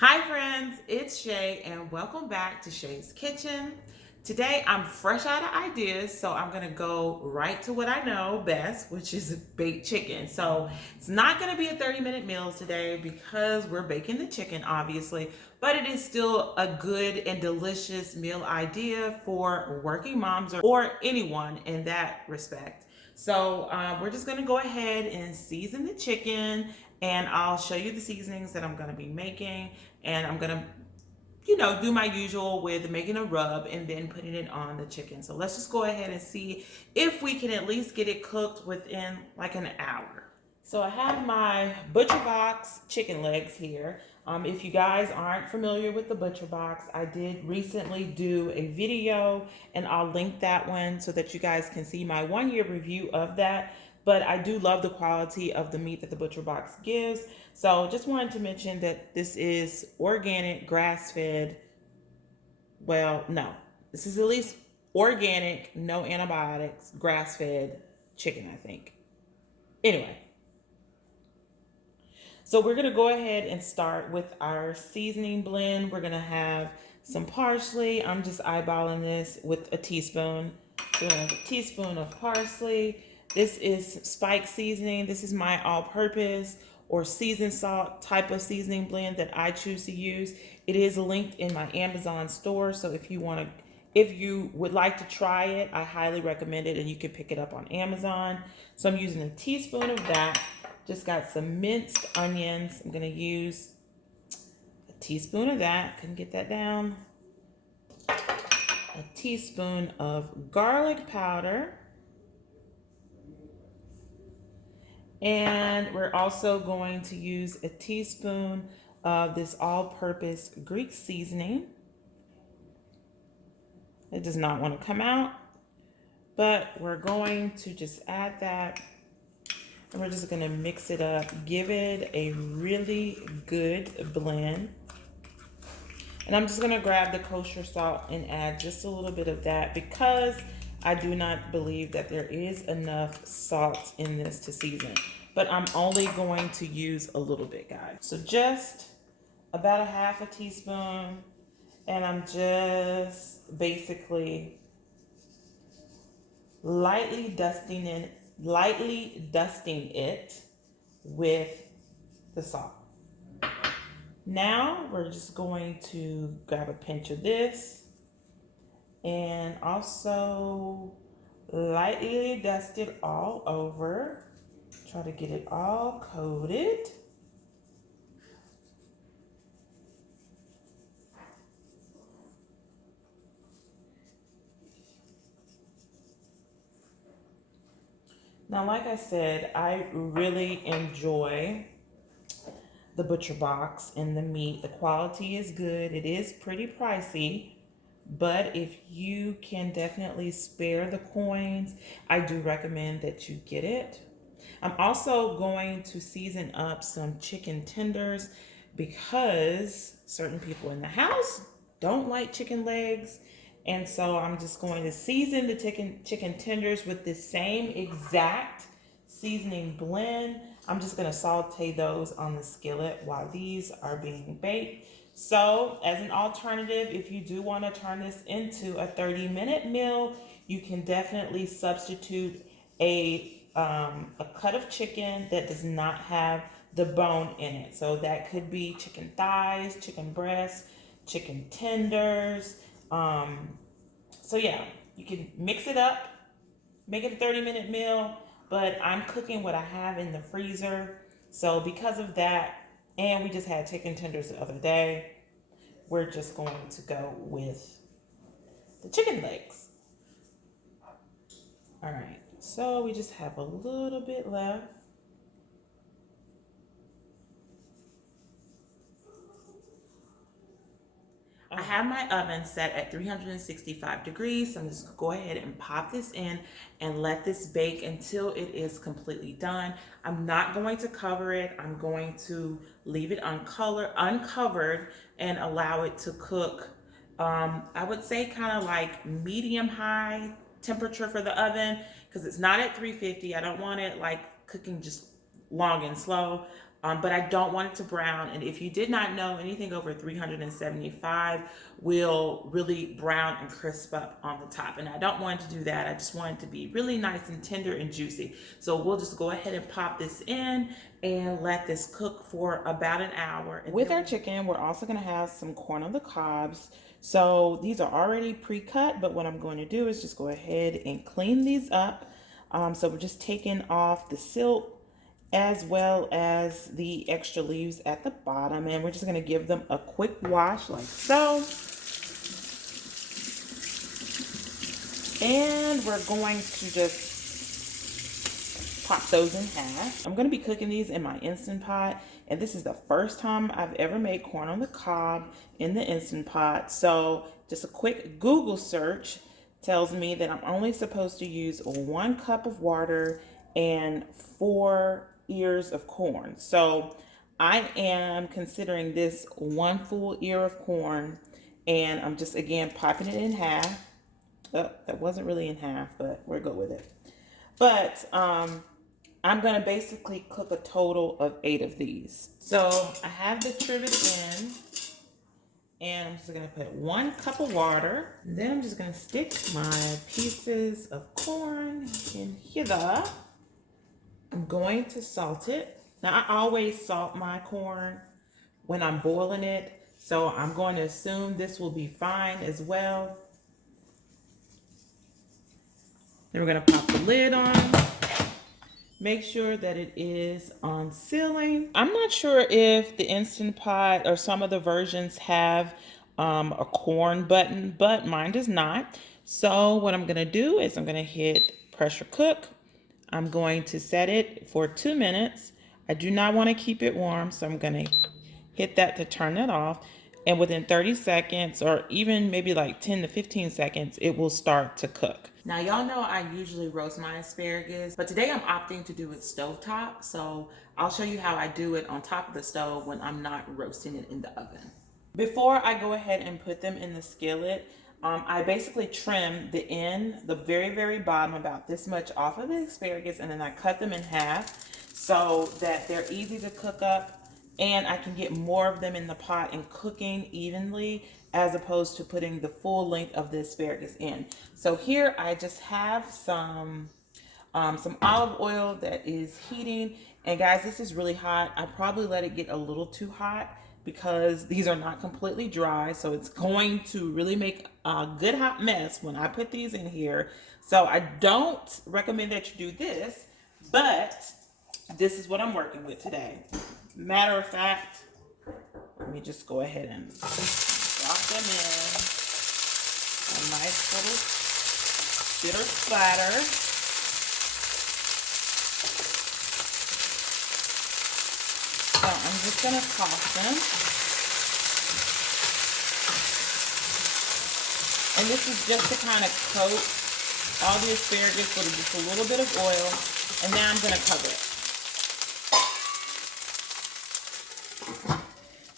Hi friends, it's Shay and welcome back to Shay's Kitchen. Today I'm fresh out of ideas, so I'm gonna go right to what I know best, which is baked chicken. So it's not gonna be a 30-minute meal today because we're baking the chicken, obviously, but it is still a good and delicious meal idea for working moms or anyone in that respect. So we're just gonna go ahead and season the chicken, and I'll show you the seasonings that I'm gonna be making, and I'm gonna do my usual with making a rub and then putting it on the chicken. So let's just go ahead and see if we can at least get it cooked within like an hour. So I have my Butcher Box chicken legs here. If you guys aren't familiar with the Butcher Box, I did recently do a video and I'll link that one so that you guys can see my 1 year review of that. But I do love the quality of the meat that the Butcher Box gives. So just wanted to mention that this is organic, grass-fed. Well, no, this is at least organic, no antibiotics, grass-fed chicken, I think. Anyway, so we're gonna go ahead and start with our seasoning blend. We're gonna have some parsley. I'm just eyeballing this with a teaspoon. So we're gonna have a teaspoon of parsley. This is spike seasoning. This is my all-purpose or seasoned salt type of seasoning blend that I choose to use. It is linked in my Amazon store, so if you would like to try it, I highly recommend it, and you can pick it up on Amazon. So I'm using a teaspoon of that. Just got some minced onions. I'm gonna use a teaspoon of that. Couldn't get that down. A teaspoon of garlic powder. And we're also going to use a teaspoon of this all-purpose Greek seasoning. It does not want to come out, but we're going to just add that. And we're just going to mix it up, give it a really good blend. And I'm just going to grab the kosher salt and add just a little bit of that because I do not believe that there is enough salt in this to season. But I'm only going to use a little bit, guys. So just about a half a teaspoon. And I'm just basically lightly dusting it with the salt. Now we're just going to grab a pinch of this and also lightly dust it all over. Try to get it all coated. Now, like I said, I really enjoy the Butcher Box and the meat. The quality is good. It is pretty pricey, but if you can definitely spare the coins, I do recommend that you get it. I'm also going to season up some chicken tenders because certain people in the house don't like chicken legs. And so I'm just going to season the chicken tenders with the same exact seasoning blend. I'm just going to saute those on the skillet while these are being baked. So as an alternative, if you do want to turn this into a 30-minute meal, you can definitely substitute a cut of chicken that does not have the bone in it. So that could be chicken thighs, chicken breasts, chicken tenders. So yeah, you can mix it up, make it a 30-minute meal, but I'm cooking what I have in the freezer. So because of that, and we just had chicken tenders the other day, we're just going to go with the chicken legs. All right, so we just have a little bit left. I have my oven set at 365 degrees. So I'm just gonna go ahead and pop this in and let this bake until it is completely done. I'm not going to cover it. I'm going to leave it uncovered and allow it to cook. I would say kind of like medium high temperature for the oven because it's not at 350. I don't want it like cooking just long and slow. but I don't want it to brown. And if you did not know, anything over 375 will really brown and crisp up on the top. And I don't want it to do that. I just want it to be really nice and tender and juicy. So we'll just go ahead and pop this in and let this cook for about an hour. And with our chicken, we're also going to have some corn on the cobs. So these are already pre-cut, but what I'm going to do is just go ahead and clean these up. So we're just taking off the silt as well as the extra leaves at the bottom, and we're just going to give them a quick wash like so. And we're going to just pop those in half. I'm going to be cooking these in my Instant Pot, and this is the first time I've ever made corn on the cob in the Instant Pot. So just a quick Google search tells me that I'm only supposed to use 1 cup of water and 4 ears of corn. So I am considering this 1 full ear of corn, and I'm just again popping it in half. Oh, that wasn't really in half, but we're good with it. But I'm gonna basically cook a total of 8 of these. So I have the trivet in, and I'm just gonna put 1 cup of water. Then I'm just gonna stick my pieces of corn in here. I'm going to salt it. Now I always salt my corn when I'm boiling it, so I'm going to assume this will be fine as well. Then we're going to pop the lid on. Make sure that it is on sealing. I'm not sure if the Instant Pot or some of the versions have a corn button, but mine does not. So what I'm going to do is I'm going to hit pressure cook. I'm going to set it for 2 minutes. I do not want to keep it warm, so I'm going to hit that to turn it off. And within 30 seconds, or even maybe like 10 to 15 seconds, it will start to cook. Now, y'all know I usually roast my asparagus, but today I'm opting to do it stovetop. So I'll show you how I do it on top of the stove when I'm not roasting it in the oven. Before I go ahead and put them in the skillet, I basically trim the end, the very, very bottom, about this much off of the asparagus, and then I cut them in half so that they're easy to cook up, and I can get more of them in the pot and cooking evenly as opposed to putting the full length of the asparagus in. So here I just have some olive oil that is heating. And guys, this is really hot. I probably let it get a little too hot because these are not completely dry. So it's going to really make a good hot mess when I put these in here. So I don't recommend that you do this, but this is what I'm working with today. Matter of fact, let me just go ahead and drop them in. A nice little bitter splatter. So I'm just going to toss them. And this is just to kind of coat all the asparagus with just a little bit of oil. And now I'm going to cover it.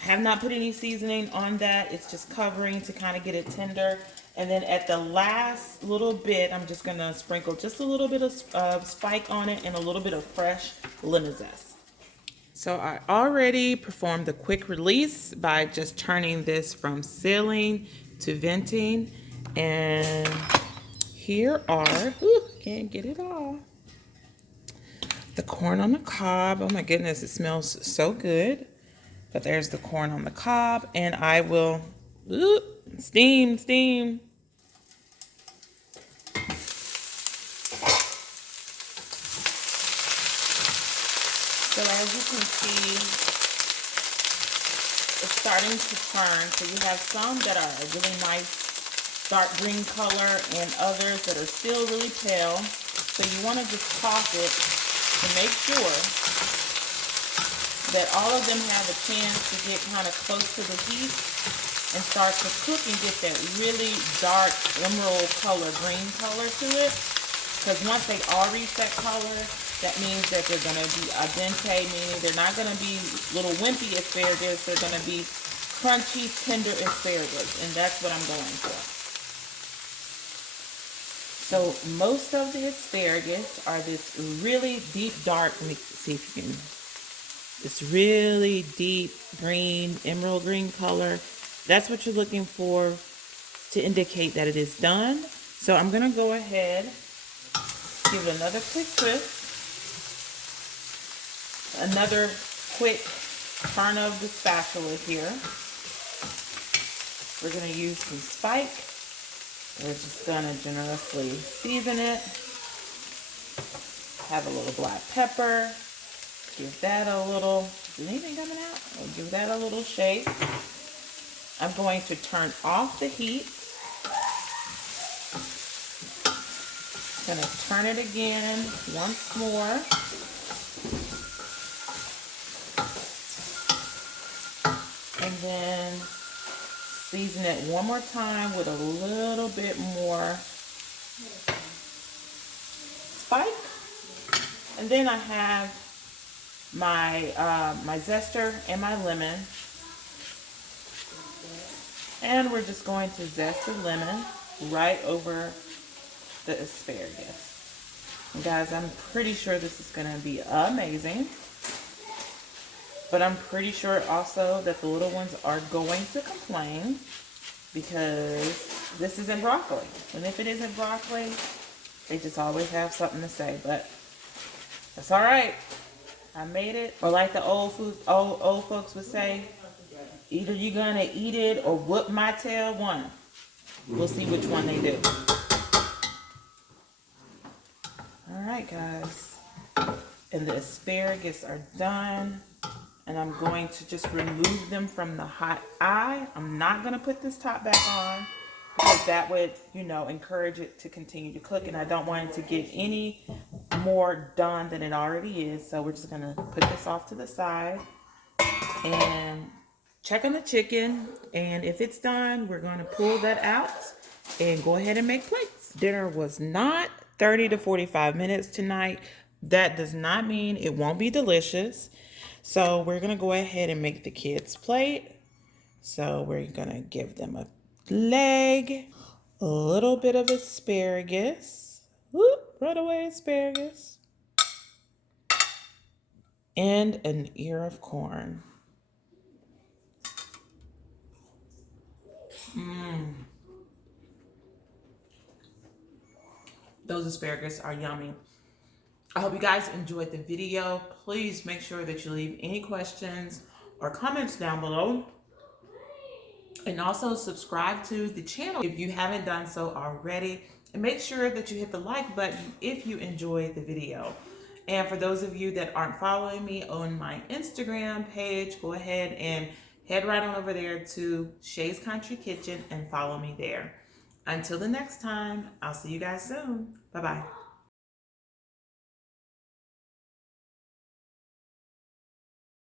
I have not put any seasoning on that. It's just covering to kind of get it tender. And then at the last little bit, I'm just going to sprinkle just a little bit of spike on it and a little bit of fresh lemon zest. So I already performed the quick release by just turning this from sealing to venting. And here are, can't get it all, the corn on the cob. Oh my goodness, it smells so good. But there's the corn on the cob, and I will steam. So as you can see, it's starting to turn. So you have some that are a really nice dark green color and others that are still really pale. So you want to just toss it to make sure that all of them have a chance to get kind of close to the heat and start to cook and get that really dark emerald color, green color to it. Because once they all reach that color, that means that they're going to be al dente, meaning they're not going to be little wimpy asparagus. They're going to be crunchy, tender asparagus, and that's what I'm going for. So most of the asparagus are this really deep dark, let me see if you can It's really deep green, emerald green color. That's what you're looking for to indicate that it is done. So I'm gonna go ahead, give it another quick twist, another quick turn of the spatula here. We're gonna use some spike. We're just gonna generously season it. Have a little black pepper. Give that a little, is anything coming out? We'll give that a little shake. I'm going to turn off the heat. Gonna turn it again once more. And then season it one more time with a little bit more spike. And then I have my my zester and my lemon. And we're just going to zest the lemon right over the asparagus. And guys, I'm pretty sure this is going to be amazing. But I'm pretty sure also that the little ones are going to complain because this isn't broccoli. And if it isn't broccoli, they just always have something to say. But that's all right. I made it. Or like the old folks would say, either you're going to eat it or whoop my tail one. We'll see which one they do. All right, guys. And the asparagus are done. And I'm going to just remove them from the hot eye. I'm not going to put this top back on because that would, you know, encourage it to continue to cook. And I don't want it to get any more done than it already is. So we're just going to put this off to the side and check on the chicken. And if it's done, we're going to pull that out and go ahead and make plates. Dinner was not 30 to 45 minutes tonight. That does not mean it won't be delicious. So we're going to go ahead and make the kids' plate. So we're going to give them a leg, a little bit of asparagus. Whoop, right away asparagus. And an ear of corn. Those asparagus are yummy. I hope you guys enjoyed the video. Please make sure that you leave any questions or comments down below. And also subscribe to the channel if you haven't done so already. And make sure that you hit the like button if you enjoyed the video. And for those of you that aren't following me on my Instagram page, go ahead and head right on over there to Shay's Country Kitchen and follow me there. Until the next time, I'll see you guys soon. Bye-bye.